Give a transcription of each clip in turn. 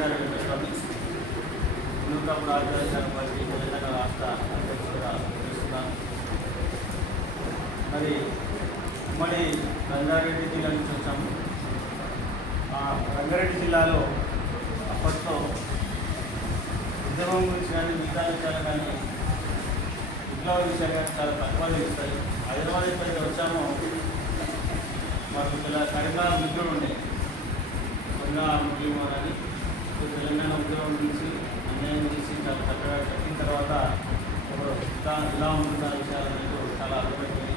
గారి వెంకటస్వామి నూకాపు రాజ్యాధికార పార్టీ తెలంగాణ రాష్ట్ర అధ్యక్షుడిగా చేస్తున్నాను. మరి ఉమ్మడి రంగారెడ్డి జిల్లా నుంచి వచ్చాము. రంగారెడ్డి జిల్లాలో అప్పట్లో ఉద్యమం గురించి కానీ మిగతా విషయాలు కానీ విప్లవ విషయాలు కానీ చాలా తక్కువ తెలుస్తాయి. హైదరాబాద్ ఎప్పుడైతే వచ్చామో మాకు కరీంనగర్ మిత్రుడు ఉండే ముస్లిం అని తెలంగాణ ఉద్యమం గురించి అన్యాయం గురించి చాలా చక్కగా చెప్పిన తర్వాత ఇలా ఉంటున్న విషయాలు నాకు చాలా అర్థమైపోయింది.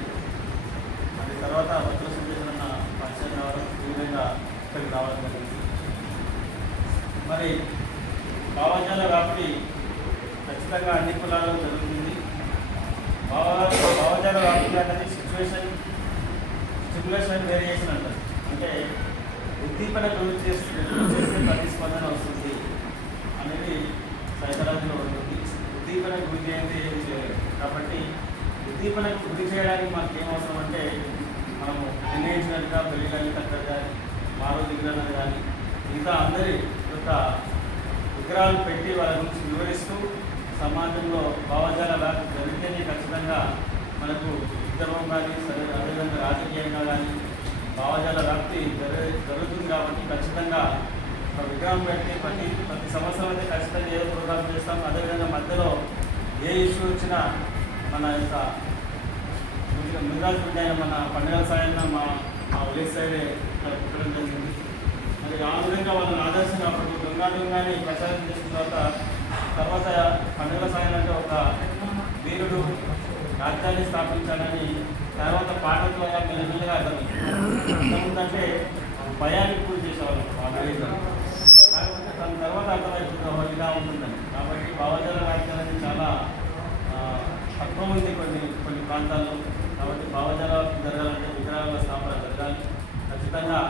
అది తర్వాత భద్ర సందేశం పరిచయం రావడం ఈ విధంగా ఇక్కడికి రావడం జరిగింది. మరి భావజాల వ్యాప్తి ఖచ్చితంగా అన్ని కులాల్లో జరుగుతుంది. భావజాల వ్యాప్తి అనేది సిచ్యువేషన్ వేరియేషన్ అంటారు. అంటే ఉద్దీపన గురి చేస్తే ప్రతిస్పందన వస్తుంది అనేది సైకాలజీలో ఉంటుంది. ఉద్దీపన గురి చేయండి ఏమి చేయలేదు. కాబట్టి ఉద్దీపనకు గురి చేయడానికి మనకి ఏం అవసరం అంటే మనము నిర్ణయించినట్టుగా పెళ్లి కానీ కట్టరు కానీ మారో దిగురన్నది కానీ మిగతా అందరి యొక్క విగ్రహాలు పెట్టి వాళ్ళ గురించి వివరిస్తూ సమాజంలో భావజాల వ్యాప్తి జరిగితేనే ఖచ్చితంగా మనకు ఉద్యమం కానీ అదేవిధంగా రాజకీయంగా కానీ భావజాల వ్యాప్తి జరుగుతుంది. కాబట్టి ఖచ్చితంగా ఒక విగ్రహం పెట్టి ప్రతి సంవత్సరం అయితే ఖచ్చితంగా ఏదో ప్రోగ్రాం చేస్తాం. అదేవిధంగా మధ్యలో ఏ ఇష్యూ వచ్చినా మన యొక్క ముదిరాజు బిడ్డ అయిన మన పండుగల సాయంగా మా విలేజ్ సైడే పుట్టడం జరిగింది. మరి ఆ విధంగా వాళ్ళని ఆదర్శంగా అప్పుడు దొంగని ప్రచారం చేసిన తర్వాత పండుగల సాయం అంటే ఒక వీరుడు రాజ్యాన్ని స్థాపించాలని తర్వాత పాటల ద్వారా మెల్లమెల్లగా అర్థమైందంటే భయానికి పూజ చేసేవాళ్ళు ఆ విలేజ్. కాకపోతే దాని తర్వాత అర్థమైపోతుంది ఇలా ఉంటుందని. కాబట్టి భావజాల వ్యాఖ్య అనేది చాలా తక్కువ ఉంది కొన్ని ప్రాంతాల్లో. కాబట్టి భావజాల జరగాలంటే విగ్రహాల స్థాపన జరగాలి. ఖచ్చితంగా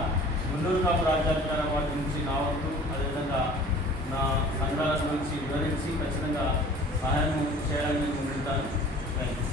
నూకాపు రాజ్యాధికార పార్టీ నుంచి నా వంతు అదేవిధంగా నా సంఘాల గురించి వివరించి ఖచ్చితంగా సహాయం చేయడానికి ముందుంటాను. Thank you.